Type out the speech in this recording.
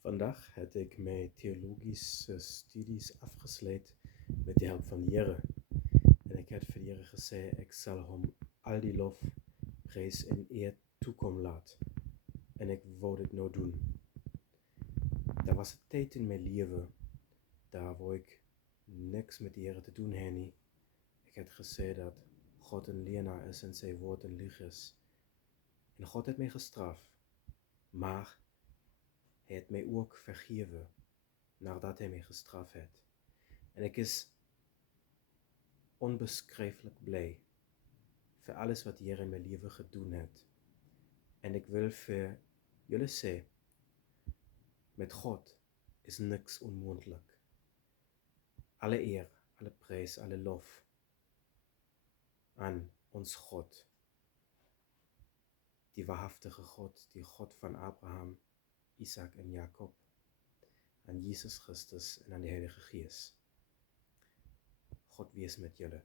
Vandaag heb ik mijn theologische studies afgesloten met de hulp van de Heer. En ik heb voor de Heer gezegd, ik zal hem al die lof, prijs en eer toekomen laten. En ik wou dit nou doen. Er was een tijd in mijn leven, daar waar ik niks met de Heer te doen had. Ik heb gezegd dat God een leenaar is en zijn woord een lieg is. En God heeft mij gestraft. Maar hij heeft mij ook vergeven nadat hij mij gestraft heeft. En ik is onbeschrijfelijk blij voor alles wat de Heer in mijn leven gedaan heeft. En ik wil voor jullie zeggen, met God is niks onmogelijk. Alle eer, alle prijs, alle lof aan ons God. Die waarhaftige God, die God van Abraham, Isaac en Jacob. Aan Jezus Christus en aan de Heilige Geest. God wees met jullie.